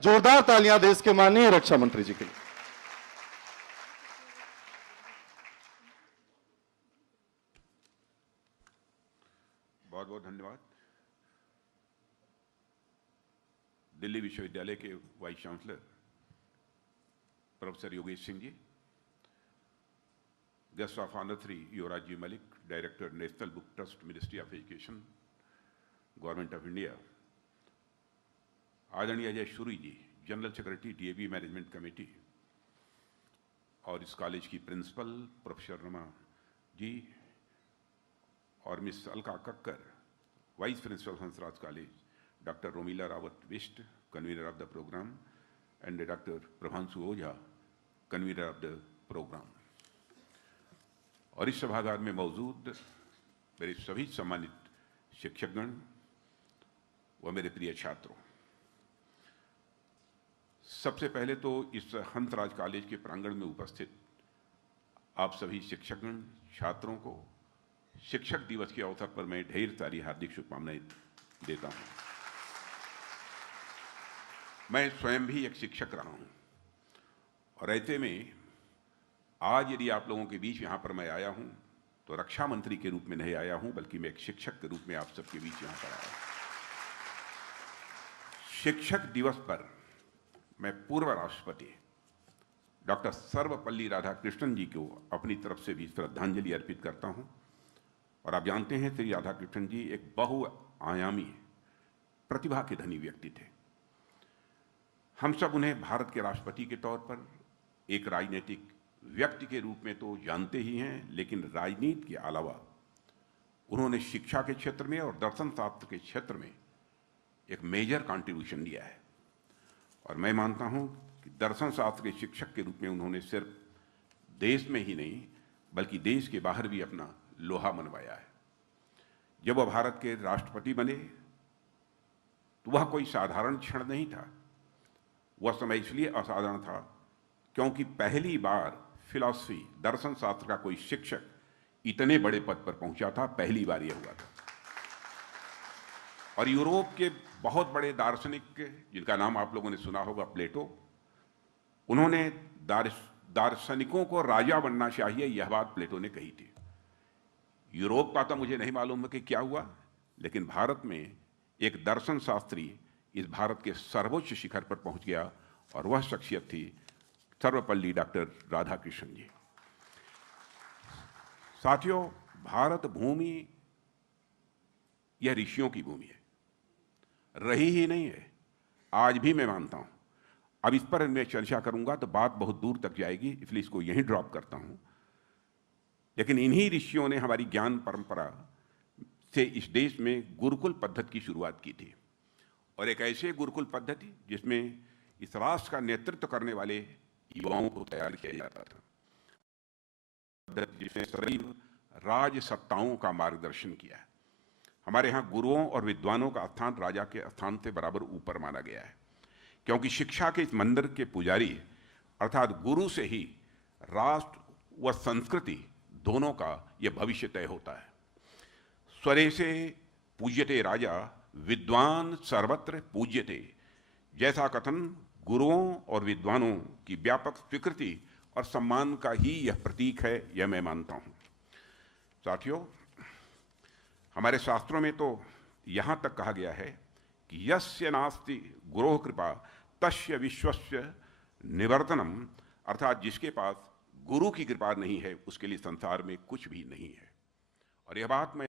जोरदार तालियां देश के माननीय रक्षा मंत्री जी के लिए। बहुत बहुत धन्यवाद। दिल्ली विश्वविद्यालय के vice chancellor professor Yogesh Singh ji, guest of honour Shri Yuvraj ji Malik, director national book trust, ministry of education, government of India, आदरणीय Ajay Shoori ji, general secretary DAV management committee, और इस कॉलेज की प्रिंसिपल प्रोफेसर रमा जी, और miss Alka Kakkar, vice principal Hansraj college, doctor Romila Rawat Bisht, convener of the programme, and doctor Prabhanshu Ojha, convener of the programme, और इस सभागार में मौजूद मेरे सभी सम्मानित शिक्षकगण व मेरे प्रिय छात्रों, सबसे पहले तो इस हंसराज कॉलेज के प्रांगण में उपस्थित आप सभी शिक्षकगण, छात्रों को शिक्षक दिवस के अवसर पर मैं ढेर सारी हार्दिक शुभकामनाएं देता हूं। मैं स्वयं भी एक शिक्षक रहा हूं और ऐसे में आज यदि आप लोगों के बीच यहां पर मैं आया हूं तो रक्षा मंत्री के रूप में नहीं आया हूं, बल्कि मैं एक शिक्षक के रूप में आप सबके बीच यहां पर आया हूं। शिक्षक दिवस पर मैं पूर्व राष्ट्रपति डॉक्टर सर्वपल्ली राधाकृष्णन जी को अपनी तरफ से भी श्रद्धांजलि अर्पित करता हूं। और आप जानते हैं श्री राधाकृष्णन जी एक बहुआयामी प्रतिभा के धनी व्यक्ति थे। हम सब उन्हें भारत के राष्ट्रपति के तौर पर एक राजनीतिक व्यक्ति के रूप में तो जानते ही हैं, लेकिन राजनीति के अलावा उन्होंने शिक्षा के क्षेत्र में और दर्शन शास्त्र के क्षेत्र में एक मेजर कंट्रीब्यूशन दिया है। और मैं मानता हूं कि दर्शन शास्त्र के शिक्षक के रूप में उन्होंने सिर्फ देश में ही नहीं बल्कि देश के बाहर भी अपना लोहा मनवाया है। जब वह भारत के राष्ट्रपति बने तो वह कोई साधारण क्षण नहीं था। वह समय इसलिए असाधारण था क्योंकि पहली बार फिलॉसफी, दर्शन शास्त्र का कोई शिक्षक इतने बड़े पद पर पहुंचा था, पहली बार यह हुआ था। और यूरोप के बहुत बड़े दार्शनिक, जिनका नाम आप लोगों ने सुना होगा, प्लेटो, उन्होंने दार्शनिकों को राजा बनना चाहिए, यह बात प्लेटो ने कही थी। यूरोप का तो मुझे नहीं मालूम है कि क्या हुआ, लेकिन भारत में एक दर्शन शास्त्री इस भारत के सर्वोच्च शिखर पर पहुंच गया और वह शख्सियत थी सर्वपल्ली डॉक्टर राधाकृष्णन जी। साथियों, भारत भूमि यह ऋषियों की भूमि है, रही ही नहीं है, आज भी मैं मानता हूं। अब इस पर मैं चर्चा करूंगा तो बात बहुत दूर तक जाएगी, इसलिए इसको यहीं ड्रॉप करता हूं। लेकिन इन्हीं ऋषियों ने हमारी ज्ञान परंपरा से इस देश में गुरुकुल पद्धति की शुरुआत की थी, और एक ऐसे गुरुकुल पद्धति जिसमें इस राष्ट्र का नेतृत्व करने वाले युवाओं को तैयार किया जाता था, जिसने सदैव राज सत्ताओं का मार्गदर्शन किया। हमारे यहाँ गुरुओं और विद्वानों का स्थान राजा के स्थान से बराबर ऊपर माना गया है, क्योंकि शिक्षा के इस मंदिर के पुजारी अर्थात गुरु से ही राष्ट्र व संस्कृति दोनों का यह भविष्य तय होता है। स्वरे से पूज्यते राजा, विद्वान सर्वत्र पूज्यते, जैसा कथन गुरुओं और विद्वानों की व्यापक स्वीकृति और सम्मान का ही यह प्रतीक है, यह मैं मानता हूं। साथियों, हमारे शास्त्रों में तो यहां तक कहा गया है कि यस्य नास्ति गुरोः कृपा तस्य विश्वस्य निवर्तनम, अर्थात जिसके पास गुरु की कृपा नहीं है उसके लिए संसार में कुछ भी नहीं है। और यह बात मैं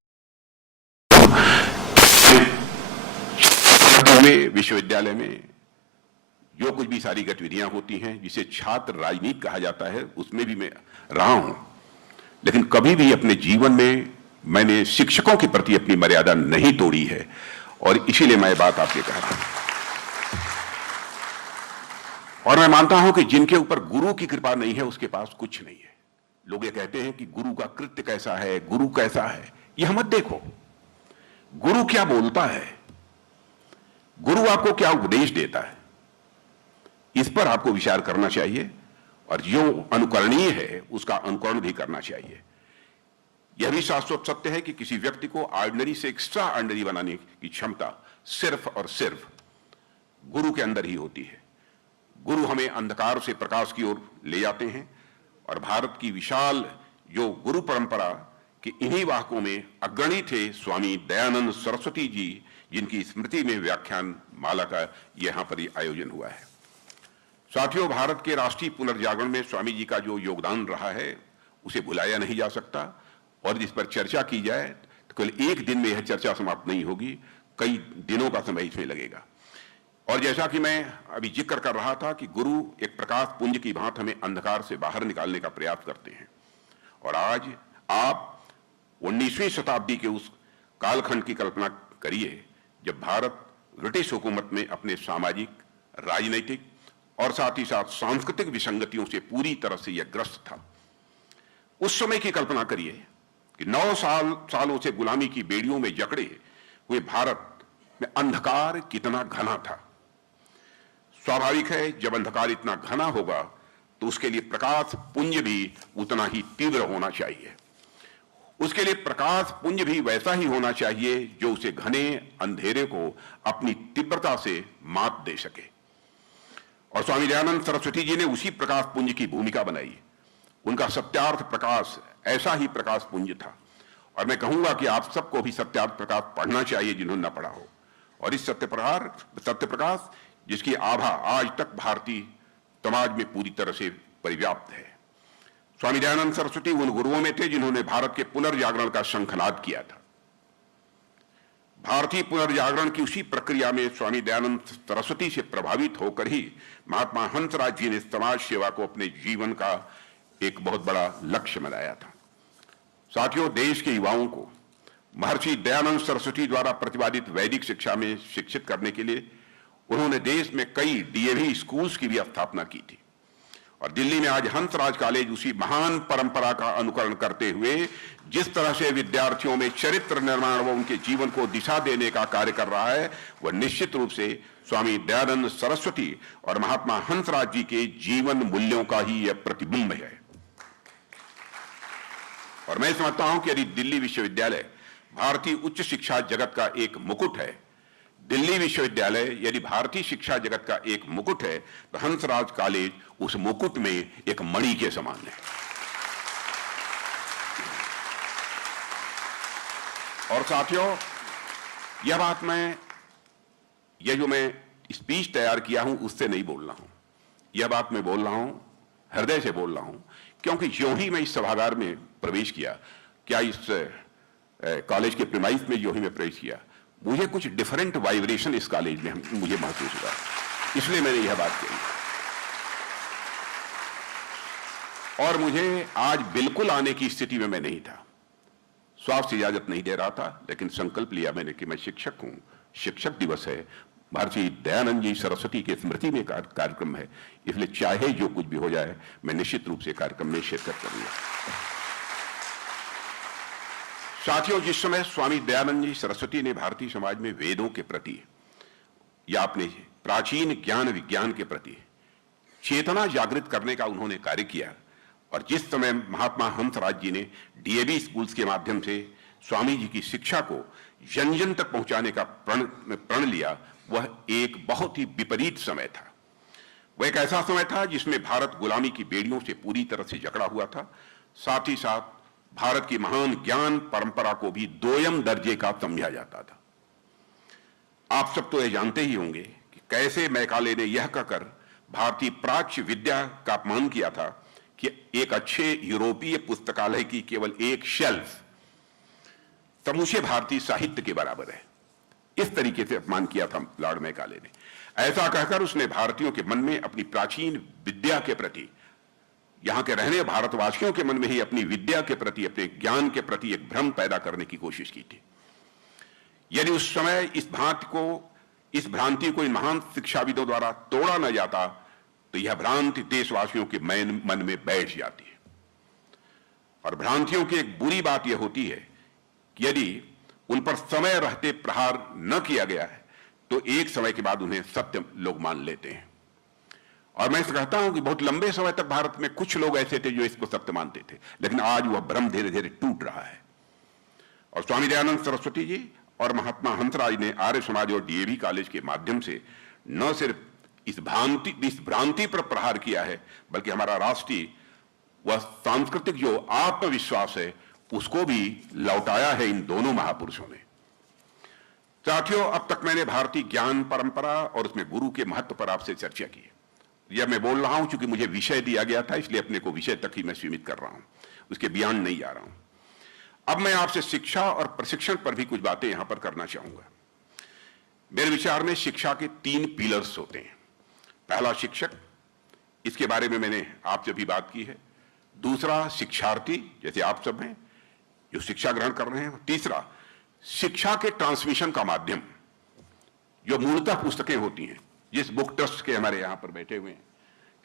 विश्वविद्यालय में जो कुछ भी सारी गतिविधियां होती हैं जिसे छात्र राजनीति कहा जाता है उसमें भी मैं रहा हूं, लेकिन कभी भी अपने जीवन में मैंने शिक्षकों के प्रति अपनी मर्यादा नहीं तोड़ी है, और इसीलिए मैं बात आपसे कह रहा हूं। और मैं मानता हूं कि जिनके ऊपर गुरु की कृपा नहीं है उसके पास कुछ नहीं है। लोग ये कहते हैं कि गुरु का कृत्य कैसा है, गुरु कैसा है, यह मत देखो। गुरु क्या बोलता है, गुरु आपको क्या उपदेश देता है, इस पर आपको विचार करना चाहिए, और जो अनुकरणीय है उसका अनुकरण भी करना चाहिए। यह भी शाश्वत सत्य है कि किसी व्यक्ति को ऑर्डिनरी से एक्स्ट्रा ऑर्डिनरी बनाने की क्षमता सिर्फ और सिर्फ गुरु के अंदर ही होती है। गुरु हमें अंधकार से प्रकाश की ओर ले जाते हैं और भारत की विशाल जो गुरु परंपरा के इन्हीं वाहकों में अग्रणी थे स्वामी दयानंद सरस्वती जी, जिनकी स्मृति में व्याख्यान माला का यहां पर आयोजन हुआ है। साथियों, भारत के राष्ट्रीय पुनर्जागरण में स्वामी जी का जो योगदान रहा है उसे भुलाया नहीं जा सकता और जिस पर चर्चा की जाए तो केवल एक दिन में यह चर्चा समाप्त नहीं होगी, कई दिनों का समय इसमें लगेगा। और जैसा कि मैं अभी जिक्र कर रहा था कि गुरु एक प्रकाश पुंज की भांति हमें अंधकार से बाहर निकालने का प्रयास करते हैं और आज आप 19वीं शताब्दी के उस कालखंड की कल्पना करिए जब भारत ब्रिटिश हुकूमत में अपने सामाजिक, राजनीतिक और साथ ही साथ सांस्कृतिक विसंगतियों से पूरी तरह से यह ग्रस्त था। उस समय की कल्पना करिए कि 9 सालों से गुलामी की बेड़ियों में जकड़े हुए भारत में अंधकार कितना घना था। स्वाभाविक है जब अंधकार इतना घना होगा तो उसके लिए प्रकाश पुंज भी उतना ही तीव्र होना चाहिए। उसके लिए प्रकाश पुंज भी वैसा ही होना चाहिए जो उसे घने अंधेरे को अपनी तीव्रता से मात दे सके। और स्वामी दयानंद सरस्वती जी ने उसी प्रकाश पुंज की भूमिका बनाई। उनका सत्यार्थ प्रकाश ऐसा ही प्रकाश पुंज था और मैं कहूंगा कि आप सबको भी सत्यार्थ प्रकाश पढ़ना चाहिए जिन्होंने न पढ़ा हो। और इस सत्य प्रकाश जिसकी आभा आज तक भारतीय समाज में पूरी तरह से परिव्याप्त है। स्वामी दयानंद सरस्वती उन गुरुओं में थे जिन्होंने भारत के पुनर्जागरण का शंखनाद किया था। भारतीय पुनर्जागरण की उसी प्रक्रिया में स्वामी दयानंद सरस्वती से प्रभावित होकर ही महात्मा हंसराज जी ने समाज सेवा को अपने जीवन का एक बहुत बड़ा लक्ष्य बनाया था। साथियों, देश के युवाओं को महर्षि दयानंद सरस्वती द्वारा प्रतिपादित वैदिक शिक्षा में शिक्षित करने के लिए उन्होंने देश में कई डीएवी स्कूल्स की भी स्थापना की थी और दिल्ली में आज हंसराज कॉलेज उसी महान परंपरा का अनुकरण करते हुए जिस तरह से विद्यार्थियों में चरित्र निर्माण व उनके जीवन को दिशा देने का कार्य कर रहा है वह निश्चित रूप से स्वामी दयानंद सरस्वती और महात्मा हंसराज जी के जीवन मूल्यों का ही यह प्रतिबिंब है। और मैं समझता हूं कि यदि दिल्ली विश्वविद्यालय भारतीय उच्च शिक्षा जगत का एक मुकुट है, दिल्ली विश्वविद्यालय यदि भारतीय शिक्षा जगत का एक मुकुट है तो हंसराज कॉलेज उस मुकुट में एक मणि के समान है। और साथियों, यह जो मैं स्पीच तैयार किया हूं उससे नहीं बोल रहा हूं, यह बात मैं बोल रहा हूं हृदय से बोल रहा हूं, क्योंकि ज्यों ही मैं इस सभागार में प्रवेश किया, क्या इस कॉलेज के प्रीमाइस में ज्यों ही मैं प्रवेश किया, मुझे कुछ डिफरेंट वाइब्रेशन इस कॉलेज में मुझे महसूस हुआ, इसलिए मैंने यह बात कही। और मुझे आज बिल्कुल आने की स्थिति में मैं नहीं था, स्वास्थ्य इजाजत नहीं दे रहा था, लेकिन संकल्प लिया मैंने कि मैं शिक्षक हूं, शिक्षक दिवस है, महर्षि दयानंद जी सरस्वती के स्मृति में कार्यक्रम है, इसलिए चाहे जो कुछ भी हो जाए मैं निश्चित रूप से कार्यक्रम में शिरकत करूंगा। साथियों, जिस समय स्वामी दयानंद जी सरस्वती ने भारतीय समाज में वेदों के प्रति या अपने प्राचीन ज्ञान विज्ञान के प्रति चेतना जागृत करने का उन्होंने कार्य किया और जिस समय महात्मा हंसराज जी ने डीएवी स्कूल्स के माध्यम से स्वामी जी की शिक्षा को जन जन तक पहुंचाने का प्रण लिया, वह एक बहुत ही विपरीत समय था। वह एक ऐसा समय था जिसमें भारत गुलामी की बेड़ियों से पूरी तरह से जकड़ा हुआ था, साथ ही साथ भारत की महान ज्ञान परंपरा को भी दोयम दर्जे का समझा जाता था। आप सब तो यह जानते ही होंगे कि कैसे मैकाले ने यह कहकर भारतीय प्राच्य विद्या का अपमान किया था कि एक अच्छे यूरोपीय पुस्तकालय की केवल एक शेल्फ समूचे भारतीय साहित्य के बराबर है। इस तरीके से अपमान किया था लॉर्ड मैकाले ने। ऐसा कहकर उसने भारतीयों के मन में अपनी प्राचीन विद्या के प्रति, यहां के रहने भारतवासियों के मन में ही अपनी विद्या के प्रति, अपने ज्ञान के प्रति एक भ्रम पैदा करने की कोशिश की थी। यदि उस समय इस भ्रांति को इन महान शिक्षाविदों द्वारा तोड़ा न जाता तो यह भ्रांति देशवासियों के मन में बैठ जाती है। और भ्रांतियों की एक बुरी बात यह होती है कि यदि उन पर समय रहते प्रहार न किया गया है तो एक समय के बाद उन्हें सत्य लोग मान लेते हैं। और मैं कहता हूं कि बहुत लंबे समय तक भारत में कुछ लोग ऐसे थे जो इसको सत्य मानते थे, लेकिन आज वह भ्रम धीरे धीरे टूट रहा है। और स्वामी दयानंद सरस्वती जी और महात्मा हंसराज ने आर्य समाज और डीएवी कॉलेज के माध्यम से न सिर्फ इस भ्रांति पर प्रहार किया है, बल्कि हमारा राष्ट्रीय वह सांस्कृतिक जो आत्मविश्वास है उसको भी लौटाया है इन दोनों महापुरुषों ने। साथियों, अब तक मैंने भारतीय ज्ञान परंपरा और उसमें गुरु के महत्व पर आपसे चर्चा की है। यह मैं बोल रहा हूं क्योंकि मुझे विषय दिया गया था, इसलिए अपने को विषय तक ही मैं सीमित कर रहा हूं, उसके बियॉन्ड नहीं जा रहा हूं। अब मैं आपसे शिक्षा और प्रशिक्षण पर भी कुछ बातें यहां पर करना चाहूंगा। मेरे विचार में शिक्षा के 3 पिलर्स होते हैं। पहला शिक्षक, इसके बारे में मैंने आपसे भी बात की है। दूसरा शिक्षार्थी, जैसे आप सब हैं जो शिक्षा ग्रहण कर रहे हैं। तीसरा शिक्षा के ट्रांसमिशन का माध्यम, जो मूलतः पुस्तकें होती हैं, जिस बुक ट्रस्ट के हमारे यहां पर बैठे हुए हैं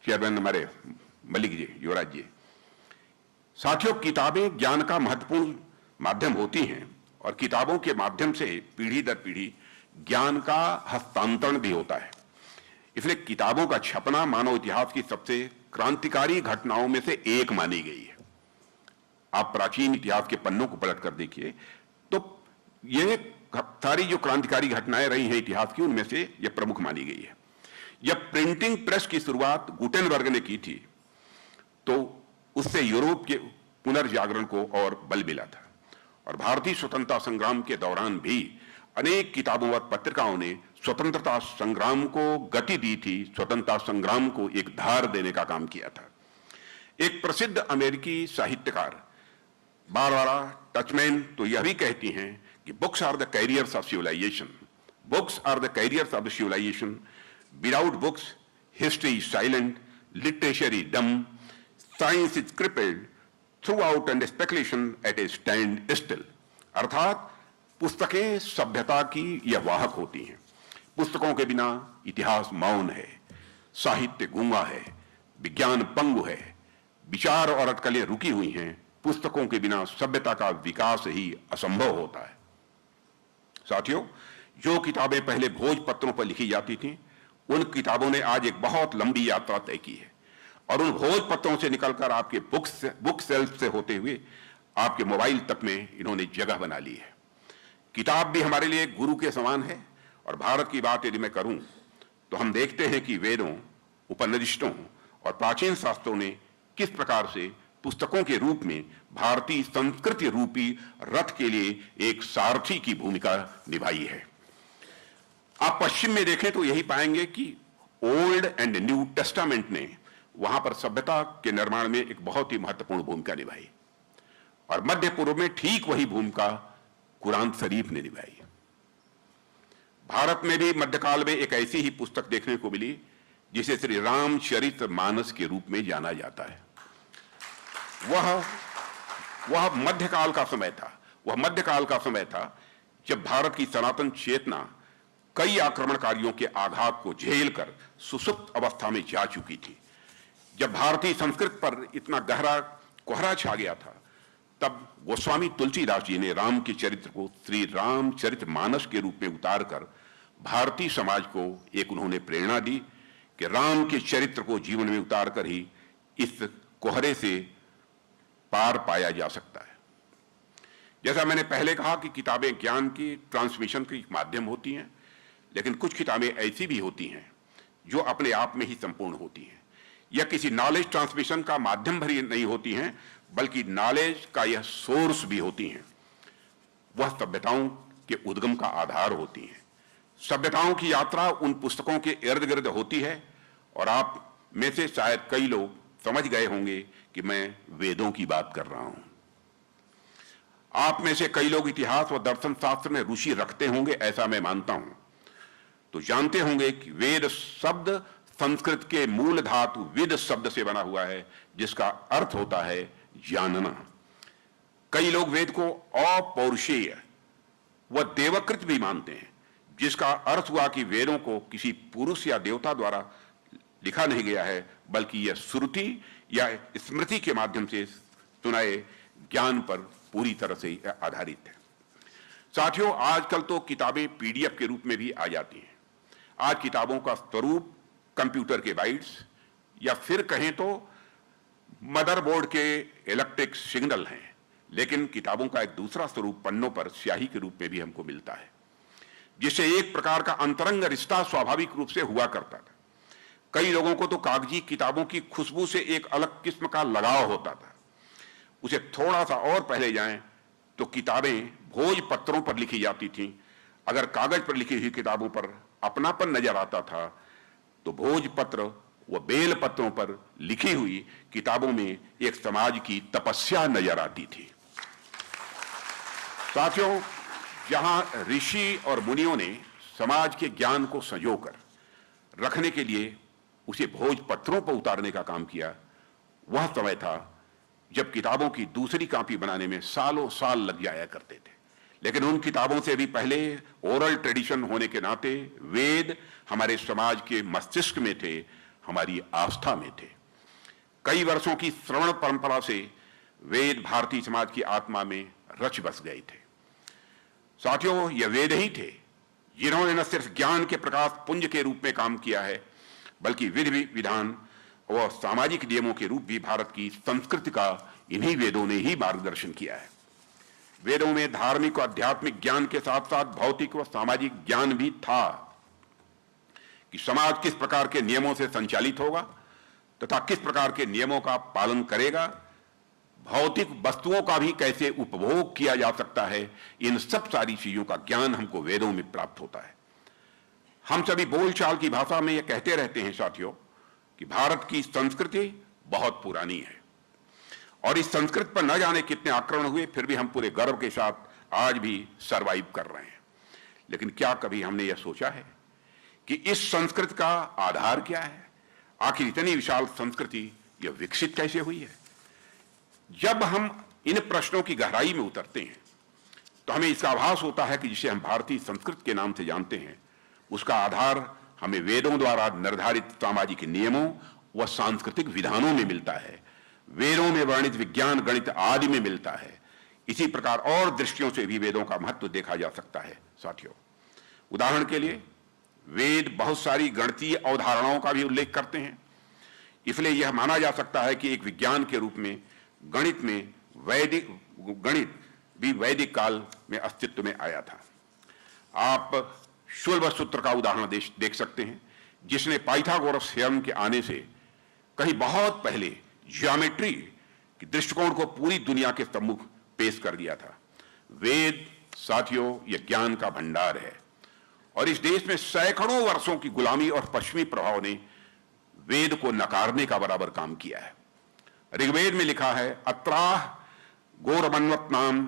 चेयरमैन हमारे मलिक जी, युवराज जी। साथियों, किताबें ज्ञान का महत्वपूर्ण माध्यम होती हैं और किताबों के माध्यम से पीढ़ी दर पीढ़ी ज्ञान का हस्तांतरण भी होता है। इसलिए किताबों का छपना मानव इतिहास की सबसे क्रांतिकारी घटनाओं में से एक मानी गई है। आप प्राचीन इतिहास के पन्नों को पलट कर देखिए तो ये सारी जो क्रांतिकारी घटनाएं रही हैं इतिहास की, उनमें से यह प्रमुख मानी गई है। जब प्रिंटिंग प्रेस की शुरुआत गुटेनबर्ग ने की थी तो उससे यूरोप के पुनर्जागरण को और बल मिला था। और भारतीय स्वतंत्रता संग्राम के दौरान भी अनेक किताबों व पत्रिकाओं ने स्वतंत्रता संग्राम को गति दी थी, स्वतंत्रता संग्राम को एक धार देने का काम किया था। एक प्रसिद्ध अमेरिकी साहित्यकार बारबरा टचमैन तो यह भी कहती हैं कि books are the carriers of civilisation, books are the carriers of the civilisation, without books history is silent, literature is dumb, science is crippled throughout and speculation at a standstill. अर्थात पुस्तकें सभ्यता की यह वाहक होती हैं। पुस्तकों के बिना इतिहास मौन है, साहित्य गूंगा है, विज्ञान पंगु है, विचार और अटकलें रुकी हुई हैं। पुस्तकों के बिना सभ्यता का विकास ही असंभव होता है। साथियों, जो किताबें पहले भोजपत्रों पर लिखी जाती थीं, उन किताबों ने आज एक बहुत लंबी यात्रा तय की है और उन भोजपत्रों से निकलकर आपके बुक सेल्फ से होते हुए आपके मोबाइल तक में इन्होंने जगह बना ली है। किताब भी हमारे लिए गुरु के समान है। और भारत की बात यदि मैं करूं तो हम देखते हैं कि वेदों, उपनिषदों और प्राचीन शास्त्रों ने किस प्रकार से पुस्तकों के रूप में भारतीय संस्कृति रूपी रथ के लिए एक सारथी की भूमिका निभाई है। आप पश्चिम में देखें तो यही पाएंगे कि ओल्ड एंड न्यू टेस्टामेंट ने वहां पर सभ्यता के निर्माण में एक बहुत ही महत्वपूर्ण भूमिका निभाई और मध्य पूर्व में ठीक वही भूमिका कुरान शरीफ ने निभाई। भारत में भी मध्यकाल में एक ऐसी ही पुस्तक देखने को मिली जिसे श्री रामचरितमानस के रूप में जाना जाता है। वह मध्यकाल का समय था। वह मध्यकाल का समय था जब भारत की सनातन चेतना कई आक्रमणकारियों के आघात को झेलकर सुसुप्त अवस्था में जा चुकी थी। जब भारतीय संस्कृति पर इतना गहरा कोहरा छा गया था, तब गोस्वामी तुलसीदास जी ने राम के चरित्र को श्री रामचरितमानस के रूप में उतारकर भारतीय समाज को एक उन्होंने प्रेरणा दी कि राम के चरित्र को जीवन में उतारकर ही इस कोहरे से पार पाया जा सकता है। जैसा मैंने पहले कहा कि किताबें ज्ञान की ट्रांसमिशन की माध्यम होती हैं, लेकिन कुछ किताबें ऐसी भी होती हैं जो अपने आप में ही संपूर्ण होती हैं। यह किसी नॉलेज ट्रांसमिशन का माध्यम भरी नहीं होती हैं, बल्कि नॉलेज का यह सोर्स भी होती हैं। वह सभ्यताओं के उद्गम का आधार होती हैं। सभ्यताओं की यात्रा उन पुस्तकों के इर्द गिर्द होती है और आप में से शायद कई लोग समझ गए होंगे कि मैं वेदों की बात कर रहा हूं। आप में से कई लोग इतिहास व दर्शन शास्त्र में रुचि रखते होंगे, ऐसा मैं मानता हूं। तो जानते होंगे कि वेद शब्द संस्कृत के मूल धातु विद शब्द से बना हुआ है, जिसका अर्थ होता है जानना। कई लोग वेद को अपौरुषेय व देवकृत भी मानते हैं, जिसका अर्थ हुआ कि वेदों को किसी पुरुष या देवता द्वारा लिखा नहीं गया है, बल्कि यह श्रुति या स्मृति के माध्यम से सुनाए ज्ञान पर पूरी तरह से आधारित है। साथियों, आजकल तो किताबें पीडीएफ के रूप में भी आ जाती हैं। आज किताबों का स्वरूप कंप्यूटर के बाइट्स या फिर कहें तो मदरबोर्ड के इलेक्ट्रिक सिग्नल हैं, लेकिन किताबों का एक दूसरा स्वरूप पन्नों पर स्याही के रूप में भी हमको मिलता है, जिससे एक प्रकार का अंतरंग रिश्ता स्वाभाविक रूप से हुआ करता था। कई लोगों को तो कागजी किताबों की खुशबू से एक अलग किस्म का लगाव होता था। उसे थोड़ा सा और पहले जाएं तो किताबें भोजपत्रों पर लिखी जाती थीं। अगर कागज पर लिखी हुई किताबों पर अपनापन नजर आता था तो भोजपत्र व बेल पत्रों पर लिखी हुई किताबों में एक समाज की तपस्या नजर आती थी। साथियों, जहां ऋषि और मुनियों ने समाज के ज्ञान को संजोकर रखने के लिए उसे भोजपत्रों पर उतारने का काम किया, वह समय था जब किताबों की दूसरी कॉपी बनाने में सालों साल लग जाया करते थे। लेकिन उन किताबों से भी पहले ओरल ट्रेडिशन होने के नाते वेद हमारे समाज के मस्तिष्क में थे, हमारी आस्था में थे। कई वर्षों की श्रवण परंपरा से वेद भारतीय समाज की आत्मा में रच बस गए थे। साथियों, ये वेद ही थे जिन्होंने न सिर्फ ज्ञान के प्रकाश पुंज के रूप में काम किया है, बल्कि विधि विधान और सामाजिक नियमों के रूप भी भारत की संस्कृति का इन्हीं वेदों ने ही मार्गदर्शन किया है। वेदों में धार्मिक और आध्यात्मिक ज्ञान के साथ साथ भौतिक व सामाजिक ज्ञान भी था कि समाज किस प्रकार के नियमों से संचालित होगा तथा किस प्रकार के नियमों का पालन करेगा, भौतिक वस्तुओं का भी कैसे उपभोग किया जा सकता है। इन सब सारी चीजों का ज्ञान हमको वेदों में प्राप्त होता है। हम सभी बोलचाल की भाषा में यह कहते रहते हैं साथियों कि भारत की संस्कृति बहुत पुरानी है और इस संस्कृति पर न जाने कितने आक्रमण हुए, फिर भी हम पूरे गर्व के साथ आज भी सरवाइव कर रहे हैं। लेकिन क्या कभी हमने यह सोचा है कि इस संस्कृति का आधार क्या है? आखिर इतनी विशाल संस्कृति यह विकसित कैसे हुई है? जब हम इन प्रश्नों की गहराई में उतरते हैं तो हमें इसका आभास होता है कि जिसे हम भारतीय संस्कृति के नाम से जानते हैं, उसका आधार हमें वेदों द्वारा निर्धारित सामाजिक नियमों व सांस्कृतिक विधानों में मिलता है, वेदों में वर्णित विज्ञान गणित आदि में मिलता है। इसी प्रकार और दृष्टियों से भी वेदों का महत्व देखा जा सकता है साथियों। उदाहरण के लिए वेद बहुत सारी गणितीय अवधारणाओं का भी उल्लेख करते हैं, इसलिए यह माना जा सकता है कि एक विज्ञान के रूप में गणित भी वैदिक काल में अस्तित्व में आया था। आप शुल्ब सूत्र का उदाहरण देख सकते हैं, जिसने पाइथागोरस थ्योरम के आने से कहीं बहुत पहले ज्योमेट्री के दृष्टिकोण को पूरी दुनिया के सम्मुख पेश कर दिया था। वेद साथियों यह ज्ञान का भंडार है और इस देश में सैकड़ों वर्षों की गुलामी और पश्चिमी प्रभाव ने वेद को नकारने का बराबर काम किया है। ऋग्वेद में लिखा है, अत्राह गोरमन्वत नाम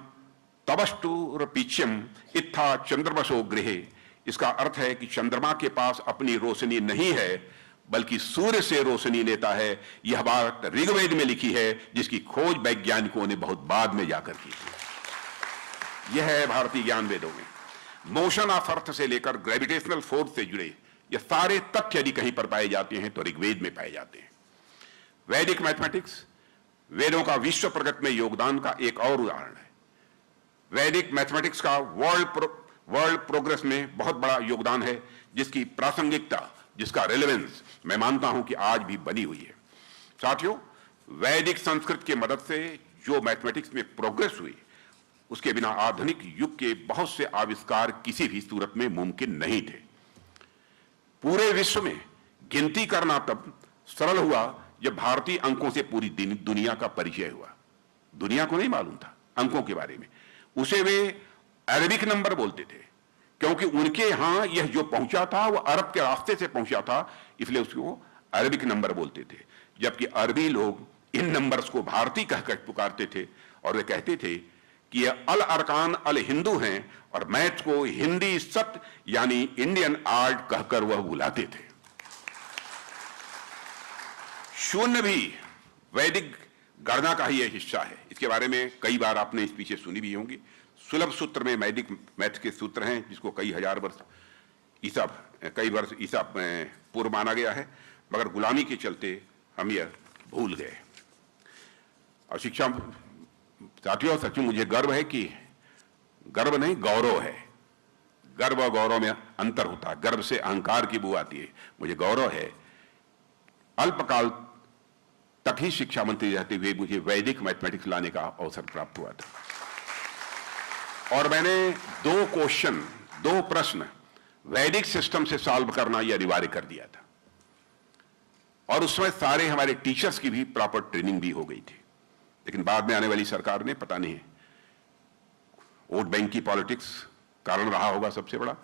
तबस्तुरपीच्यम इत्था चंद्रमसो गृहे। इसका अर्थ है कि चंद्रमा के पास अपनी रोशनी नहीं है बल्कि सूर्य से रोशनी लेता है। यह बात ऋग्वेद में लिखी है, जिसकी खोज वैज्ञानिकों ने बहुत बाद में जाकर की थी। यह है भारतीय ज्ञान वेदों में। मोशन ऑफ अर्थ से लेकर ग्रेविटेशनल फोर्स से जुड़े ये सारे तथ्य यदि कहीं पर पाए जाते हैं तो ऋग्वेद में पाए जाते हैं। वैदिक मैथमेटिक्स वेदों का विश्व प्रगति में योगदान का एक और उदाहरण है। वैदिक मैथमेटिक्स का वर्ल्ड प्रोग्रेस में बहुत बड़ा योगदान है, जिसकी प्रासंगिकता, जिसका रेलेवेंस मैं मानता हूं कि आज भी बनी हुई है। साथियों, वैदिक संस्कृत की मदद से जो मैथमेटिक्स में प्रोग्रेस हुई, उसके बिना आधुनिक युग के बहुत से आविष्कार किसी भी सूरत में मुमकिन नहीं थे। पूरे विश्व में गिनती करना तब सरल हुआ जब भारतीय अंकों से पूरी दुनिया का परिचय हुआ। दुनिया को नहीं मालूम था अंकों के बारे में। उसे वे अरबिक नंबर बोलते थे, क्योंकि उनके यहां यह जो पहुंचा था वह अरब के रास्ते से पहुंचा था, इसलिए उसको अरबिक नंबर बोलते थे। जबकि अरबी लोग इन नंबर्स को भारतीय कहकर पुकारते थे और वे कहते थे कि यह अल अरकान अल हिंदू हैं, और मैथ को हिंदी सत्य यानी इंडियन आर्ट कहकर वह बुलाते थे। शून्य भी वैदिक गणना का ही एक हिस्सा है। इसके बारे में कई बार आपने इस पीछे सुनी भी होंगी। सुलभ सूत्र में वैदिक मैथ के सूत्र हैं, जिसको कई वर्ष ईसा पूर्व माना गया है, मगर गुलामी के चलते हम यह भूल गए। और शिक्षा साथियों, सच में मुझे गर्व है कि गर्व नहीं गौरव है। गर्व और गौरव में अंतर होता है। गर्व से अहंकार की बू आती है। मुझे गौरव है, अल्पकाल तक ही शिक्षा मंत्री रहते हुए मुझे वैदिक मैथमेटिक्स लाने का अवसर प्राप्त हुआ था, और मैंने दो प्रश्न वैदिक सिस्टम से सॉल्व करना यह अनिवार्य कर दिया था। और उस समय सारे हमारे टीचर्स की भी प्रॉपर ट्रेनिंग भी हो गई थी। लेकिन बाद में आने वाली सरकार ने, पता नहीं वोट बैंक की पॉलिटिक्स कारण रहा होगा सबसे बड़ा,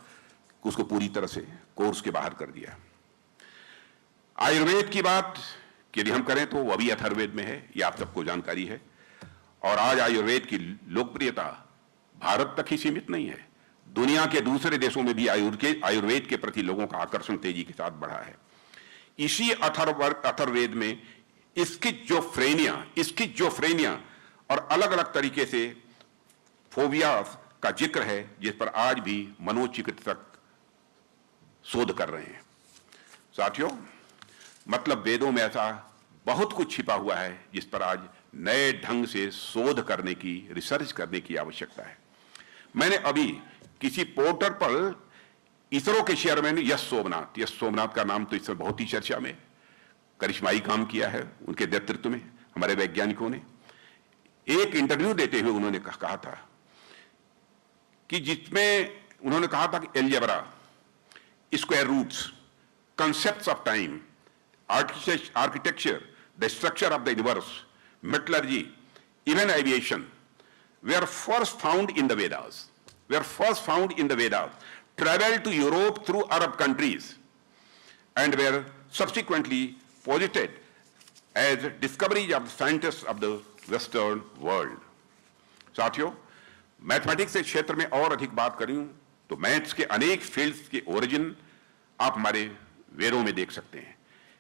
उसको पूरी तरह से कोर्स के बाहर कर दिया। आयुर्वेद की बात यदि हम करें तो वो अभी अथर्ववेद में है, ये आप सबको जानकारी है। और आज आयुर्वेद की लोकप्रियता भारत तक ही सीमित नहीं है, दुनिया के दूसरे देशों में भी आयुर्वेद के प्रति लोगों का आकर्षण तेजी के साथ बढ़ा है। इसी अथर्ववेद में स्किज़ोफ्रेनिया और अलग अलग तरीके से फोबिया का जिक्र है, जिस पर आज भी मनोचिकित्सक शोध कर रहे हैं। साथियों, मतलब वेदों में ऐसा बहुत कुछ छिपा हुआ है जिस पर आज नए ढंग से शोध करने की, रिसर्च करने की आवश्यकता है। मैंने अभी किसी पोर्टल पर इसरो के चेयरमैन यश सोमनाथ का नाम तो इस समय बहुत ही चर्चा में, करिश्माई काम किया है उनके नेतृत्व में हमारे वैज्ञानिकों ने। एक इंटरव्यू देते हुए उन्होंने कहा था कि जिसमें उन्होंने कहा था कि algebra, square roots, concepts of time, architecture, the structure of the universe, metallurgy, even aviation, were first found in the Vedas. Traveled to Europe through Arab countries and were subsequently posited as discoveries of scientists of the Western world. साथियों, mathematics के क्षेत्र में और अधिक बात करूं तो maths के अनेक फील्ड्स के ओरिजिन आप हमारे वेदों में देख सकते हैं।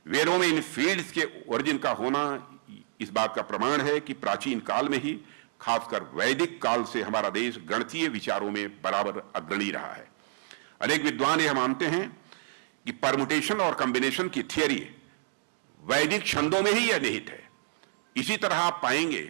वेदों में इन फील्ड्स के ओरिजिन का होना इस बात का प्रमाण है कि प्राचीन काल में ही, खासकर वैदिक काल से, हमारा देश गणितीय विचारों में बराबर अग्रणी रहा है। अनेक विद्वान यह मानते हैं कि परमुटेशन और कॉम्बिनेशन की थियरी वैदिक छंदों में ही यह निहित है। इसी तरह आप पाएंगे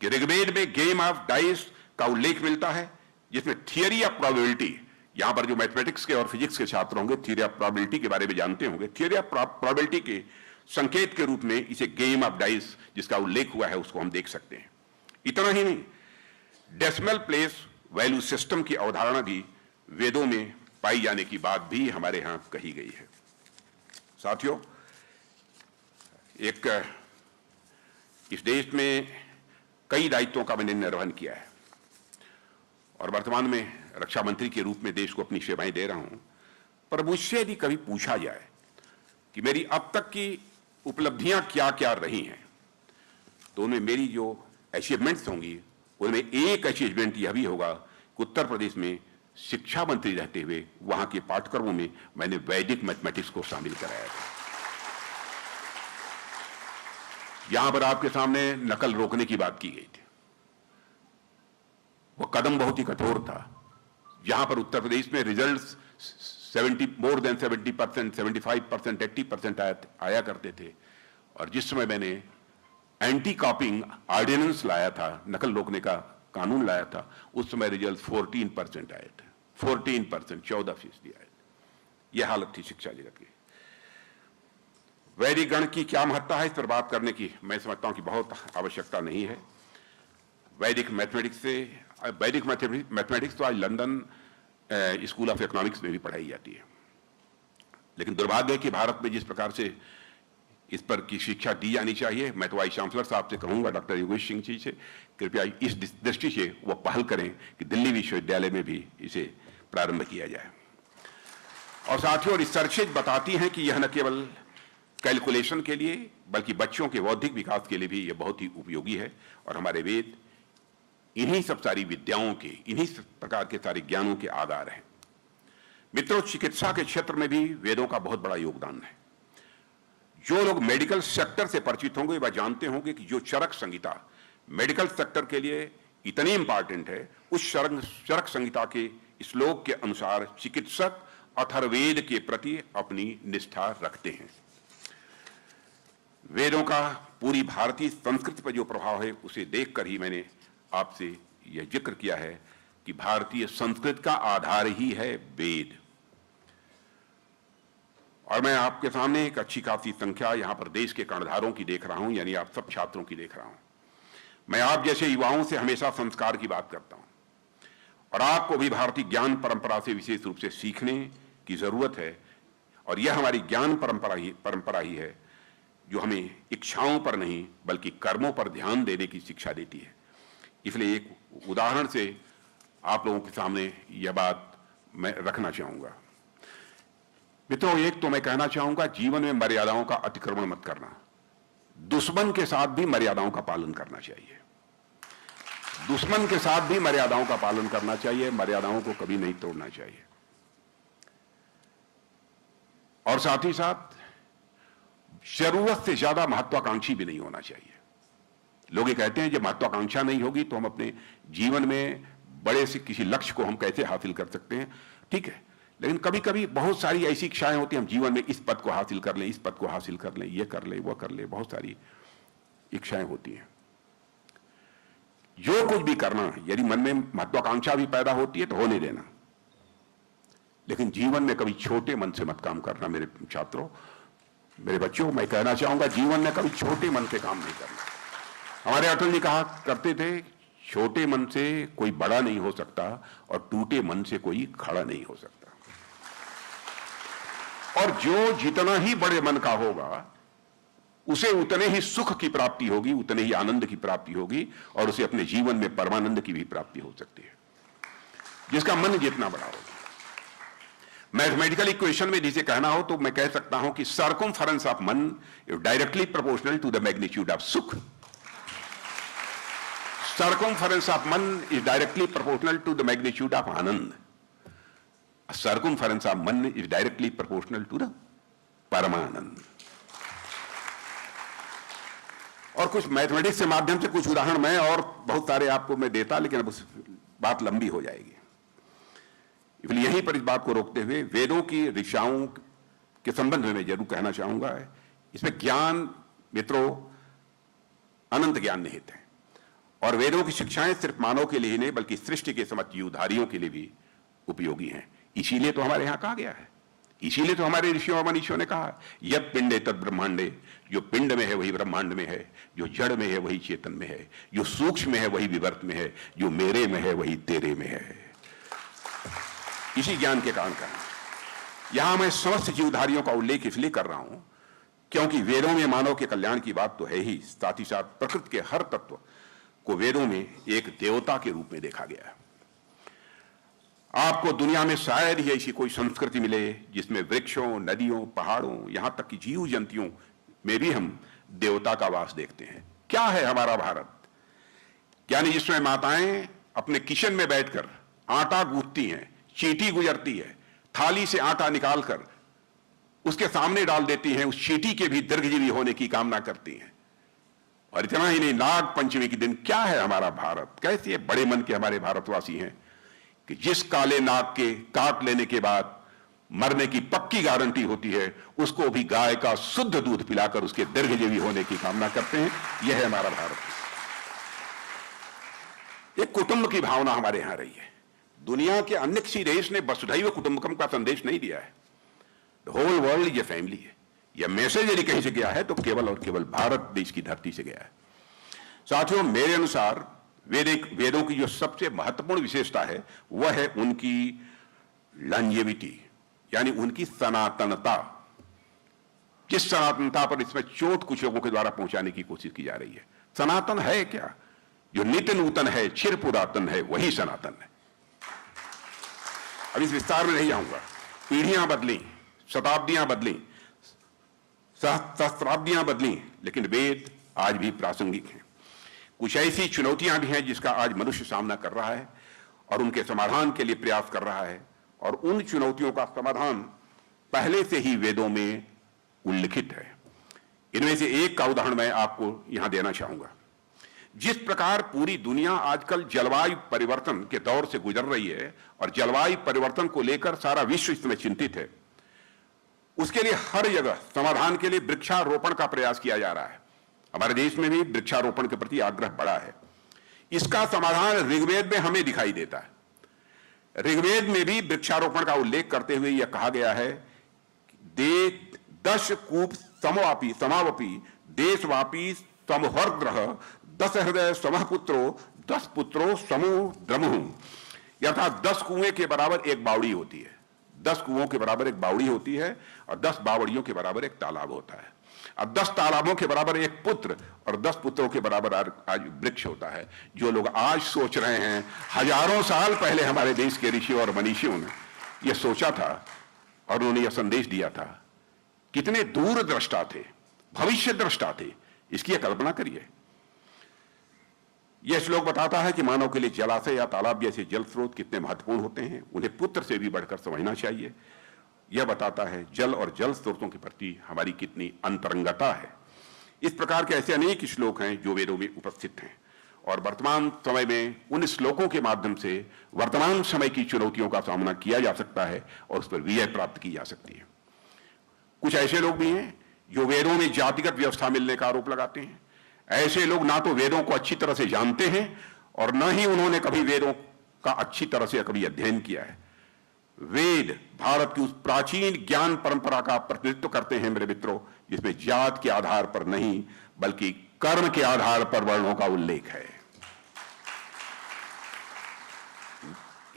कि ऋग्वेद में गेम ऑफ डाइस का उल्लेख मिलता है, जिसमें थियरी ऑफ प्रोबेबिलिटी, यहां पर जो मैथमेटिक्स के और फिजिक्स के छात्र होंगे थियरी ऑफ प्रोबेबिलिटी के बारे में जानते होंगे, थियरी ऑफ प्रोबेबिलिटी के संकेत के रूप में इसे गेम ऑफ डाइस जिसका उल्लेख हुआ है उसको हम देख सकते हैं। इतना ही नहीं, डेसिमल प्लेस वैल्यू सिस्टम की अवधारणा भी वेदों में पाई जाने की बात भी हमारे यहां कही गई है। साथियों, इस देश में कई दायित्वों का मैंने निर्वहन किया है और वर्तमान में रक्षा मंत्री के रूप में देश को अपनी सेवाएं दे रहा हूं। पर मुझसे यदि कभी पूछा जाए कि मेरी अब तक की उपलब्धियां क्या क्या रही हैं, तो उनमें मेरी जो अचीवमेंट्स होंगी उनमें एक अचीवमेंट यह भी होगा कि उत्तर प्रदेश में शिक्षा मंत्री रहते हुए वहां के पाठ्यक्रमों में मैंने वैदिक मैथमेटिक्स को शामिल कराया था। यहां पर आपके सामने नकल रोकने की बात की गई थी, वो कदम बहुत ही कठोर था। जहां पर उत्तर प्रदेश में रिजल्ट्स मोर देन 70%, 75%, 80% आया करते थे, और जिस समय मैंने एंटी कॉपिंग ऑर्डिनेंस लाया था, नकल रोकने का कानून लाया था, उस समय रिजल्ट 14% आए थे। 14%, 14% आए थे। यह हालत थी शिक्षा जगत की। वैदिक गणित की क्या महत्ता है, इस पर बात करने की मैं समझता हूं कि बहुत आवश्यकता नहीं है। वैदिक मैथमेटिक्स तो आज लंदन स्कूल ऑफ इकोनॉमिक्स में भी पढ़ाई जाती है, लेकिन दुर्भाग्य है कि भारत में जिस प्रकार से इस पर की शिक्षा दी जानी चाहिए, मैं तो वाइस चांसलर साहब से कहूंगा, डॉक्टर योगेश सिंह जी से, कृपया इस दृष्टि से वो पहल करें कि दिल्ली विश्वविद्यालय में भी इसे प्रारंभ किया जाए। और साथियों, रिसर्चेज बताती हैं कि यह न केवल कैलकुलेशन के लिए बल्कि बच्चों के बौद्धिक विकास के लिए भी यह बहुत ही उपयोगी है। और हमारे वेद इन्हीं सब सारी विद्याओं के, इन्हीं प्रकार के सारे ज्ञानों के आधार हैं। मित्रों, चिकित्सा के क्षेत्र में भी वेदों का बहुत बड़ा योगदान है। जो लोग मेडिकल सेक्टर से परिचित होंगे वह जानते होंगे कि जो चरक संहिता मेडिकल सेक्टर के लिए इतनी इंपॉर्टेंट है, उस चरक संहिता के श्लोक के अनुसार चिकित्सक अथर्ववेद के प्रति अपनी निष्ठा रखते हैं। वेदों का पूरी भारतीय संस्कृति पर जो प्रभाव है उसे देखकर ही मैंने आपसे यह जिक्र किया है कि भारतीय संस्कृति का आधार ही है वेद। और मैं आपके सामने एक अच्छी खासी संख्या यहां पर देश के कर्णधारों की देख रहा हूं, यानी आप सब छात्रों की देख रहा हूं। मैं आप जैसे युवाओं से हमेशा संस्कार की बात करता हूं, और आपको भी भारतीय ज्ञान परंपरा से विशेष रूप से सीखने की जरूरत है। और यह हमारी ज्ञान परंपरा ही है जो हमें इच्छाओं पर नहीं बल्कि कर्मों पर ध्यान देने की शिक्षा देती है। इसलिए एक उदाहरण से आप लोगों के सामने यह बात मैं रखना चाहूंगा। मित्रों, एक तो मैं कहना चाहूंगा, जीवन में मर्यादाओं का अतिक्रमण मत करना। दुश्मन के साथ भी मर्यादाओं का पालन करना चाहिए। दुश्मन के साथ भी मर्यादाओं का पालन करना चाहिए, मर्यादाओं को कभी नहीं तोड़ना चाहिए। और साथ ही साथ जरूरत से ज्यादा महत्वाकांक्षी भी नहीं होना चाहिए। लोग ये कहते हैं जब महत्वाकांक्षा नहीं होगी तो हम अपने जीवन में बड़े से किसी लक्ष्य को हम कैसे हासिल कर सकते हैं। ठीक है, लेकिन कभी कभी बहुत सारी ऐसी इच्छाएं होती हैं, हम जीवन में इस पद को हासिल कर लें, इस पद को हासिल कर लें, ये कर लें, वो कर लें, बहुत सारी इच्छाएं होती हैं। जो कुछ भी करना, यदि मन में महत्वाकांक्षा भी पैदा होती है तो होने देना, लेकिन जीवन में कभी छोटे मन से मत काम करना। मेरे छात्रों, मेरे बच्चों, मैं कहना चाहूंगा, जीवन में कभी छोटे मन से काम नहीं करना। हमारे अटल जी कहा करते थे, छोटे मन से कोई बड़ा नहीं हो सकता और टूटे मन से कोई खड़ा नहीं हो सकता। और जो जितना ही बड़े मन का होगा उसे उतने ही सुख की प्राप्ति होगी, उतने ही आनंद की प्राप्ति होगी और उसे अपने जीवन में परमानंद की भी प्राप्ति हो सकती है, जिसका मन जितना बड़ा होगा। मैथमेटिकल इक्वेशन में जिसे कहना हो तो मैं कह सकता हूं कि circumference of man is directly proportional to the magnitude of sukh. Circumference of man is directly proportional to the magnitude of anand. Circumference of man is directly proportional to the parmanand. और कुछ मैथमेटिक्स के माध्यम से कुछ उदाहरण मैं और बहुत सारे आपको मैं देता, लेकिन अब बात लंबी हो जाएगी, इसलिए यहीं पर इस बात को रोकते हुए वेदों की ऋचाओं के संबंध में मैं जरूर कहना चाहूंगा। इसमें ज्ञान मित्रों अनंत ज्ञान निहित है और वेदों की शिक्षाएं सिर्फ मानव के लिए ही नहीं बल्कि सृष्टि के समस्त जीवधारियों के लिए भी उपयोगी हैं। इसीलिए तो हमारे यहां कहा गया है, इसीलिए तो हमारे ऋषियों और मनीषियों ने कहा, यद पिंडे तद ब्रह्मांडे, जो पिंड में है वही ब्रह्मांड में है, जो जड़ में है वही चेतन में है, जो सूक्ष्म में है वही विवर्त में है, जो मेरे में है वही तेरे में है। इसी ज्ञान के कारण का यहां मैं समस्त जीवधारियों का उल्लेख इसलिए कर रहा हूं क्योंकि वेदों में मानव के कल्याण की बात तो है ही, साथ ही साथ प्रकृति के हर तत्व को वेदों में एक देवता के रूप में देखा गया है। आपको दुनिया में शायद ही ऐसी कोई संस्कृति मिले जिसमें वृक्षों, नदियों, पहाड़ों, यहां तक कि जीव जंतुओं में भी हम देवता का वास देखते हैं। क्या है हमारा भारत? यानी जिसमें माताएं अपने किचन में बैठकर आटा गूंथती हैं, चींटी गुजरती है, थाली से आटा निकालकर उसके सामने डाल देती हैं, उस चींटी के भी दीर्घजीवी होने की कामना करती हैं। और इतना ही नहीं, नाग पंचमी के दिन क्या है हमारा भारत, कैसे बड़े मन के हमारे भारतवासी हैं कि जिस काले नाग के काट लेने के बाद मरने की पक्की गारंटी होती है, उसको भी गाय का शुद्ध दूध पिलाकर उसके दीर्घजीवी होने की कामना करते हैं। यह है हमारा भारत। एक कुटुंब की भावना हमारे यहां रही है। दुनिया के अन्य किसी देश ने वसुधैव कुटुंबकम का संदेश नहीं दिया है। द होल वर्ल्ड ये फैमिली है। यह मैसेज यदि कहीं से गया है तो केवल और केवल भारत देश की धरती से गया है। साथियों, मेरे अनुसार वेदों की जो सबसे महत्वपूर्ण विशेषता है वह है उनकी लॉन्जेविटी, यानी उनकी सनातनता। जिस सनातनता पर इसमें चोट कुछ लोगों के द्वारा पहुंचाने की कोशिश की जा रही है। सनातन है क्या? जो नित्य नूतन है, चिर पुरातन है, वही सनातन है। अब इस विस्तार में नहीं जाऊंगा। पीढ़ियां बदली, शताब्दियां बदली, सहस्राब्दियां बदली, लेकिन वेद आज भी प्रासंगिक हैं। कुछ ऐसी चुनौतियां भी हैं जिसका आज मनुष्य सामना कर रहा है और उनके समाधान के लिए प्रयास कर रहा है, और उन चुनौतियों का समाधान पहले से ही वेदों में उल्लिखित है। इनमें से एक का उदाहरण मैं आपको यहां देना चाहूंगा। जिस प्रकार पूरी दुनिया आजकल जलवायु परिवर्तन के दौर से गुजर रही है और जलवायु परिवर्तन को लेकर सारा विश्व इसमें चिंतित है, उसके लिए हर जगह समाधान के लिए वृक्षारोपण का प्रयास किया जा रहा है। हमारे देश में भी वृक्षारोपण के प्रति आग्रह बढ़ा है। इसका समाधान ऋग्वेद में हमें दिखाई देता है। ऋग्वेद में भी वृक्षारोपण का उल्लेख करते हुए यह कहा गया है, दे 10 कूप समावपी देशवापी समहर्द्रह 10 हृदय समपुत्रो 10 पुत्रो समूह द्रमुह। अर्थात 10 कुएं के बराबर एक बावड़ी होती है, 10 कुओं के बराबर एक बावड़ी होती है और 10 बावड़ियों के बराबर एक तालाब होता है। अब 10 तालाबों के बराबर एक पुत्र और 10 पुत्रों के बराबर आज वृक्ष होता है। जो लोग आज सोच रहे हैं, हजारों साल पहले हमारे देश के ऋषियों और मनीषियों ने यह सोचा था और उन्होंने यह संदेश दिया था। कितने दूरदृष्टा थे, भविष्य दृष्टा थे, इसकी कल्पना करिए। यह श्लोक बताता है कि मानव के लिए जलाशय या तालाब जैसे जल स्रोत कितने महत्वपूर्ण होते हैं, उन्हें पुत्र से भी बढ़कर समझना चाहिए। यह बताता है जल और जल स्रोतों के प्रति हमारी कितनी अंतरंगता है। इस प्रकार के ऐसे अनेक श्लोक हैं जो वेदों में उपस्थित हैं और वर्तमान समय में उन श्लोकों के माध्यम से वर्तमान समय की चुनौतियों का सामना किया जा सकता है और उस पर विजय प्राप्त की जा सकती है। कुछ ऐसे लोग भी हैं जो वेदों में जातिगत व्यवस्था मिलने का आरोप लगाते हैं। ऐसे लोग ना तो वेदों को अच्छी तरह से जानते हैं और न ही उन्होंने कभी वेदों का अच्छी तरह से कभी अध्ययन किया है। वेद भारत की उस प्राचीन ज्ञान परंपरा का प्रतिनिधित्व करते हैं मेरे मित्रों, जिसमें जात के आधार पर नहीं बल्कि कर्म के आधार पर वर्णों का उल्लेख है।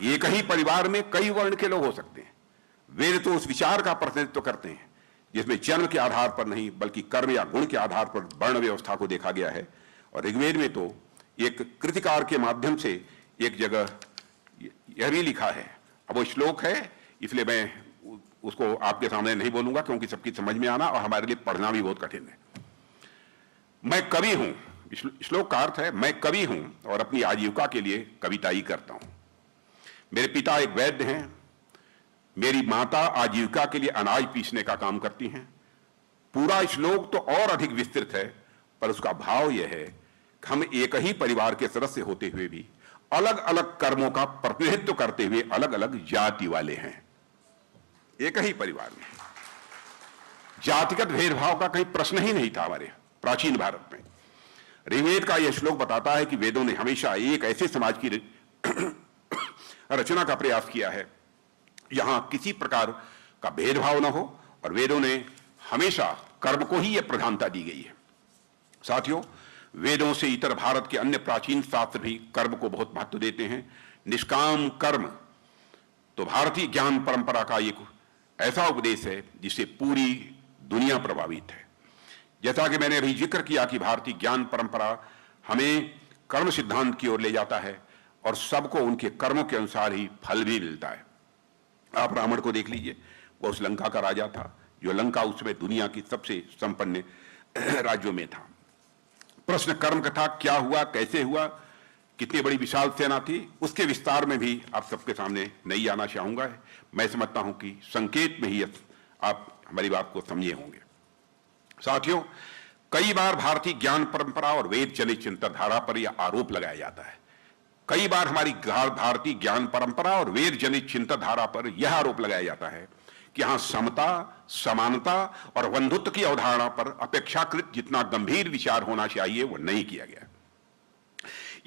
एक ही परिवार में कई वर्ण के लोग हो सकते हैं। वेद तो उस विचार का प्रतिनिधित्व करते हैं जिसमें जन्म के आधार पर नहीं बल्कि कर्म या गुण के आधार पर वर्ण व्यवस्था को देखा गया है। और ऋग्वेद में तो एक कृतिकार के माध्यम से एक जगह यह भी लिखा है। अब वो श्लोक है इसलिए मैं उसको आपके सामने नहीं बोलूंगा क्योंकि सबकी समझ में आना और हमारे लिए पढ़ना भी बहुत कठिन है। मैं कवि हूं, श्लोक का अर्थ है मैं कवि हूं और अपनी आजीविका के लिए कविताई करता हूं। मेरे पिता एक वैद्य हैं, मेरी माता आजीविका के लिए अनाज पीसने का काम करती हैं। पूरा श्लोक तो और अधिक विस्तृत है पर उसका भाव यह है कि हम एक ही परिवार के सदस्य होते हुए भी अलग अलग कर्मों का प्रतिनिधित्व करते हुए अलग अलग जाति वाले हैं। एक ही परिवार में जातिगत भेदभाव का कहीं प्रश्न ही नहीं था हमारे प्राचीन भारत में। ऋग्वेद का यह श्लोक बताता है कि वेदों ने हमेशा एक ऐसे समाज की रचना का प्रयास किया है यहां किसी प्रकार का भेदभाव न हो और वेदों ने हमेशा कर्म को ही यह प्रधानता दी गई है। साथियों, वेदों से इतर भारत के अन्य प्राचीन शास्त्र भी कर्म को बहुत महत्व देते हैं। निष्काम कर्म तो भारतीय ज्ञान परंपरा का एक ऐसा उपदेश है जिससे पूरी दुनिया प्रभावित है। जैसा कि मैंने अभी जिक्र किया कि भारतीय ज्ञान परंपरा हमें कर्म सिद्धांत की ओर ले जाता है और सबको उनके कर्मों के अनुसार ही फल भी मिलता है। आप रावण को देख लीजिए, वो उस लंका का राजा था जो लंका उस समय दुनिया की सबसे संपन्न राज्यों में था। प्रश्न कर्म का था, क्या हुआ, कैसे हुआ, कितनी बड़ी विशाल सेना थी, उसके विस्तार में भी आप सबके सामने नहीं आना चाहूंगा। मैं समझता हूं कि संकेत में ही आप हमारी बात को समझे होंगे। साथियों, कई बार भारतीय ज्ञान परंपरा और वेद जनित चिंतनधारा पर यह आरोप लगाया जाता है। कई बार हमारी भारतीय ज्ञान परंपरा और वेद जनित चिंतनधारा पर यह आरोप लगाया जाता है कि यहां समता, समानता और बंधुत्व की अवधारणा पर अपेक्षाकृत जितना गंभीर विचार होना चाहिए वो नहीं किया गया।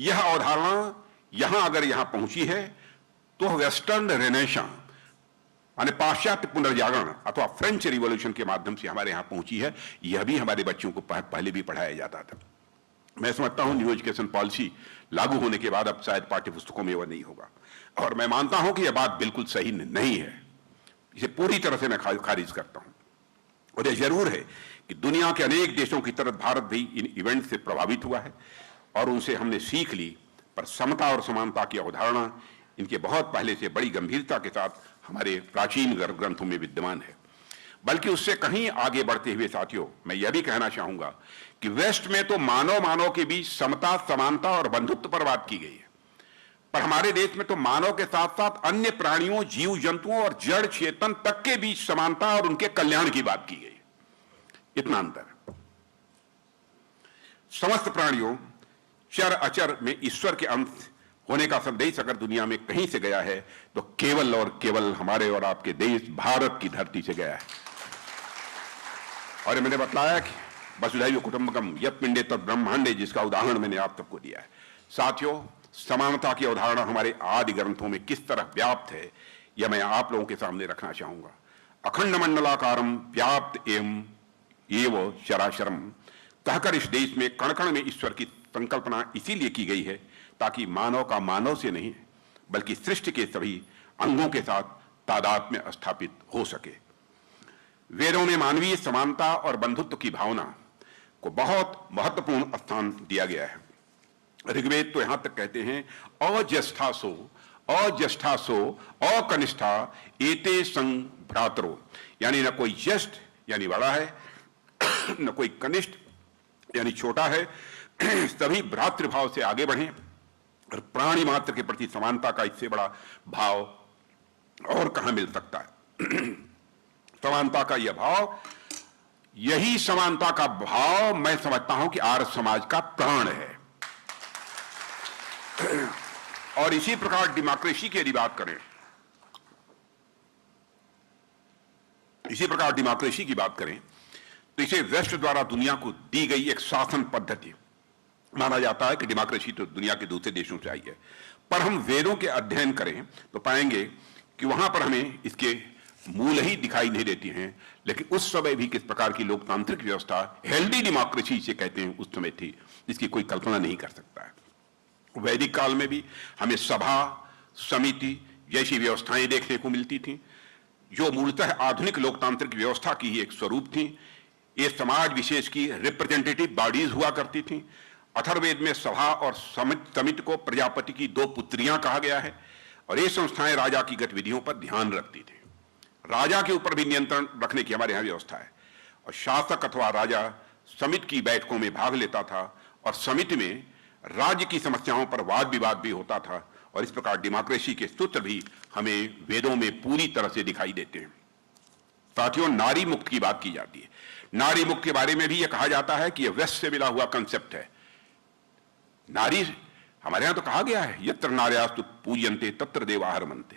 यह अवधारणा यहां अगर यहां पहुंची है तो वेस्टर्न रेनेसां यानी पाश्चात्य पुनर्जागरण अथवा फ्रेंच रिवॉल्यूशन के माध्यम से हमारे यहां पहुंची है। यह भी हमारे बच्चों को पहले भी पढ़ाया जाता था। मैं समझता हूं न्यू एजुकेशन पॉलिसी लागू होने के बाद अब शायद पाठ्य पुस्तकों में वह नहीं होगा और मैं मानता हूं कि यह बात बिल्कुल सही नहीं है। इसे पूरी तरह से मैं खारिज करता हूं। और यह जरूर है कि दुनिया के अनेक देशों की तरह भारत भी इन इवेंट से प्रभावित हुआ है और उनसे हमने सीख ली, पर समता और समानता की अवधारणा इनके बहुत पहले से बड़ी गंभीरता के साथ हमारे प्राचीन ग्रंथों में विद्यमान है। बल्कि उससे कहीं आगे बढ़ते हुए साथियों, मैं यह भी कहना चाहूंगा कि वेस्ट में तो मानव के बीच समता, समानता और बंधुत्व पर बात की गई है, पर हमारे देश में तो मानव के साथ साथ अन्य प्राणियों, जीव जंतुओं और जड़ चेतन तक के बीच समानता और उनके कल्याण की बात की गई। इतना अंतर। समस्त प्राणियों, चर अचर में ईश्वर के अंश होने का संदेश अगर दुनिया में कहीं से गया है तो केवल और केवल हमारे और आपके देश भारत की धरती से गया है। और मैंने बताया कि वसुधैव कुटुंबकम यत् पिंडे तत् ब्रह्मांडे, जिसका उदाहरण मैंने आप सबको दिया है। साथियों, समानता की अवधारणा हमारे आदि ग्रंथों में किस तरह व्याप्त है यह मैं आप लोगों के सामने रखना चाहूंगा। अखंड मंडलाकारम व्याप्त एवं चराचरम कहकर इस देश में कण कण में ईश्वर की संकल्पना इसीलिए की गई है ताकि मानव का मानव से नहीं बल्कि सृष्टि के सभी अंगों के साथ तादात्म्य स्थापित हो सके। वेदों में मानवीय समानता और बंधुत्व की भावना को बहुत महत्वपूर्ण स्थान दिया गया है। ऋग्वेद तो यहां तक कहते हैं अज्येष्ठासो अकनिष्ठा एते संग भ्रातरो, यानी न कोई ज्येष्ठ यानी बड़ा है न कोई कनिष्ठ यानी छोटा है, सभी भ्रातृभाव से आगे बढ़ें और प्राणी मात्र के प्रति समानता का इससे बड़ा भाव और कहां मिल सकता है। समानता का यह भाव, यही समानता का भाव मैं समझता हूं कि आर्य समाज का प्राण है। और इसी प्रकार डेमोक्रेसी की यदि बात करें, इसी प्रकार डेमोक्रेसी की बात करें तो इसे वेस्ट द्वारा दुनिया को दी गई एक शासन पद्धति माना जाता है कि डेमोक्रेसी तो दुनिया के दूसरे देशों से आई है। पर हम वेदों के अध्ययन करें तो पाएंगे कि वहां पर हमें इसके मूल ही दिखाई नहीं देती हैं, लेकिन उस समय भी किस प्रकार की लोकतांत्रिक व्यवस्था, हेल्दी डेमोक्रेसी इसे कहते हैं, उस समय थी, इसकी कोई कल्पना नहीं कर सकता है। वैदिक काल में भी हमें सभा समिति जैसी व्यवस्थाएं देखने को मिलती थीं, जो मूलतः आधुनिक लोकतांत्रिक व्यवस्था की ही एक स्वरूप थी। ये समाज विशेष की रिप्रेजेंटेटिव बॉडीज हुआ करती थीं। अथर्ववेद में सभा और समिति को प्रजापति की दो पुत्रियां कहा गया है, और ये संस्थाएं राजा की गतिविधियों पर ध्यान रखती थी। राजा के ऊपर भी नियंत्रण रखने की हमारे यहां व्यवस्था है, और शासक अथवा राजा समिति की बैठकों में भाग लेता था, और समिति में राज्य की समस्याओं पर वाद विवाद भी होता था। और इस प्रकार डेमोक्रेसी के सूत्र भी हमें वेदों में पूरी तरह से दिखाई देते हैं। साथियों, नारी मुक्त की बात की जाती है। नारी मुक्त के बारे में भी यह कहा जाता है कि यह वेस्ट से मिला हुआ कंसेप्ट है। नारी, हमारे यहां तो कहा गया है यत्र नार्यास्तु पूज्यन्ते तत्र देवाः रमन्ते,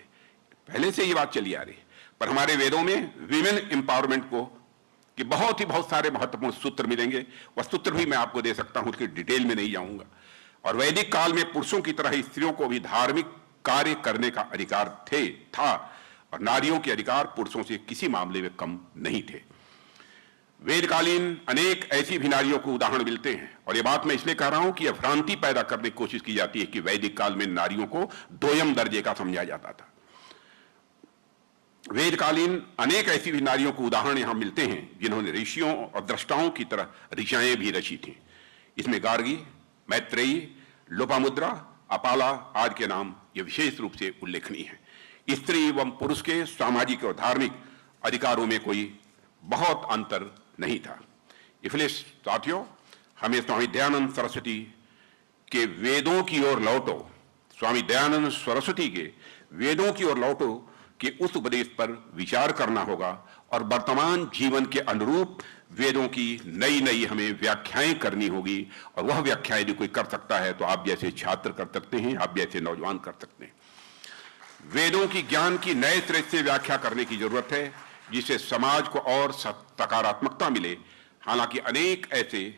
पहले से ये बात चली आ रही है। पर हमारे वेदों में विमेन एम्पावरमेंट को कि बहुत सारे महत्वपूर्ण सूत्र मिलेंगे। वह सूत्र भी मैं आपको दे सकता हूं, उसकी डिटेल में नहीं जाऊंगा। और वैदिक काल में पुरुषों की तरह ही स्त्रियों को भी धार्मिक कार्य करने का अधिकार था, और नारियों के अधिकार पुरुषों से किसी मामले में कम नहीं थे। वेदकालीन अनेक ऐसी भी नारियों को उदाहरण मिलते हैं, और यह बात मैं इसलिए कह रहा हूं कि यह भ्रांति पैदा करने की कोशिश की जाती है कि वैदिक काल में नारियों को दोयम दर्जे का समझा जाता था। वेदकालीन अनेक ऐसी भी नारियों को उदाहरण यहां मिलते हैं जिन्होंने ऋषियों और द्रष्टाओं की तरह ऋचाएं भी रची थी। इसमें गार्गी, मैत्रेयी, लोपामुद्रा, अपाला आदि के नाम ये विशेष रूप से उल्लेखनीय है। स्त्री एवं पुरुष के सामाजिक और धार्मिक अधिकारों में कोई बहुत अंतर नहीं था। इसलिए साथियों, हमें स्वामी दयानंद सरस्वती के वेदों की ओर लौटो, स्वामी दयानंद सरस्वती के वेदों की ओर लौटो कि उस उपदेश पर विचार करना होगा, और वर्तमान जीवन के अनुरूप वेदों की नई हमें व्याख्याएं करनी होगी। और वह व्याख्या यदि कोई कर सकता है तो आप जैसे छात्र कर सकते हैं, आप जैसे नौजवान कर सकते हैं। वेदों की ज्ञान की नए तरह से व्याख्या करने की जरूरत है, जिससे समाज को और सकारात्मकता मिले। हालांकि अनेक ऐसे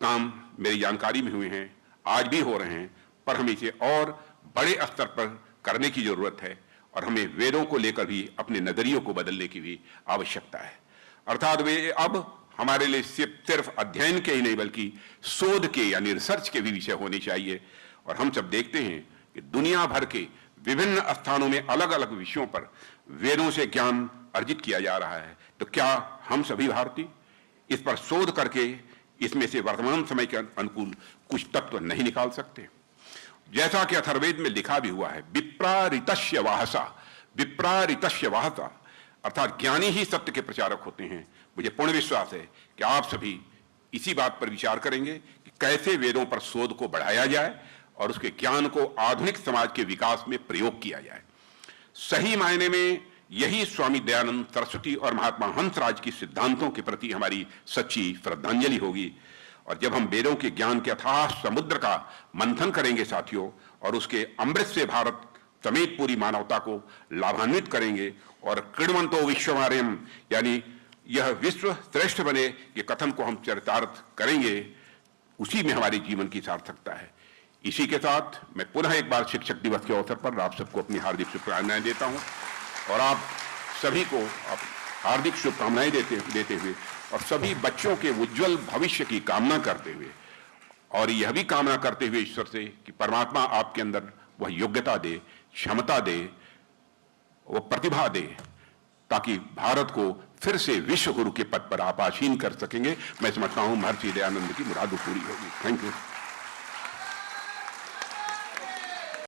काम मेरी जानकारी में हुए हैं, आज भी हो रहे हैं, पर हमें इसे और बड़े स्तर पर करने की जरूरत है, और हमें वेदों को लेकर भी अपने नजरियों को बदलने की भी आवश्यकता है। अर्थात वे अब हमारे लिए सिर्फ अध्ययन के ही नहीं बल्कि शोध के यानी रिसर्च के भी विषय होने चाहिए। और हम सब देखते हैं कि दुनिया भर के विभिन्न स्थानों में अलग अलग विषयों पर वेदों से ज्ञान अर्जित किया जा रहा है। तो क्या हम सभी भारतीय इस पर शोध करके इसमें से वर्तमान समय के अनुकूल कुछ तत्व नहीं निकाल सकते? जैसा कि अथर्ववेद में लिखा भी हुआ है, विप्रारितस्य वाहसा, अर्थात ज्ञानी ही सत्य के प्रचारक होते हैं। मुझे पूर्ण विश्वास है कि आप सभी इसी बात पर विचार करेंगे कि कैसे वेदों पर शोध को बढ़ाया जाए और उसके ज्ञान को आधुनिक समाज के विकास में प्रयोग किया जाए। सही मायने में यही स्वामी दयानंद सरस्वती और महात्मा हंसराज की सिद्धांतों के प्रति हमारी सच्ची श्रद्धांजलि होगी। और जब हम वेदों के ज्ञान के अथाह समुद्र का मंथन करेंगे साथियों, और उसके अमृत से भारत समेत पूरी मानवता को लाभान्वित करेंगे, और कृण्वन्तो विश्वमार्यम यानी यह विश्व श्रेष्ठ बने ये कथन को हम चरितार्थ करेंगे, उसी में हमारे जीवन की सार्थकता है। इसी के साथ मैं पुनः एक बार शिक्षक दिवस के अवसर पर आप सबको अपनी हार्दिक शुभकामनाएं देता हूं, और आप सभी को हार्दिक शुभकामनाएं देते हुए और सभी बच्चों के उज्जवल भविष्य की कामना करते हुए, और यह भी कामना करते हुए ईश्वर से कि परमात्मा आपके अंदर वह योग्यता दे, क्षमता दे, वह प्रतिभा दे, ताकि भारत को फिर से विश्व गुरु के पद पर आप आसीन कर सकेंगे। मैं समझता हूं महर्षि दयानंद की मुराद पूरी होगी। Thank you.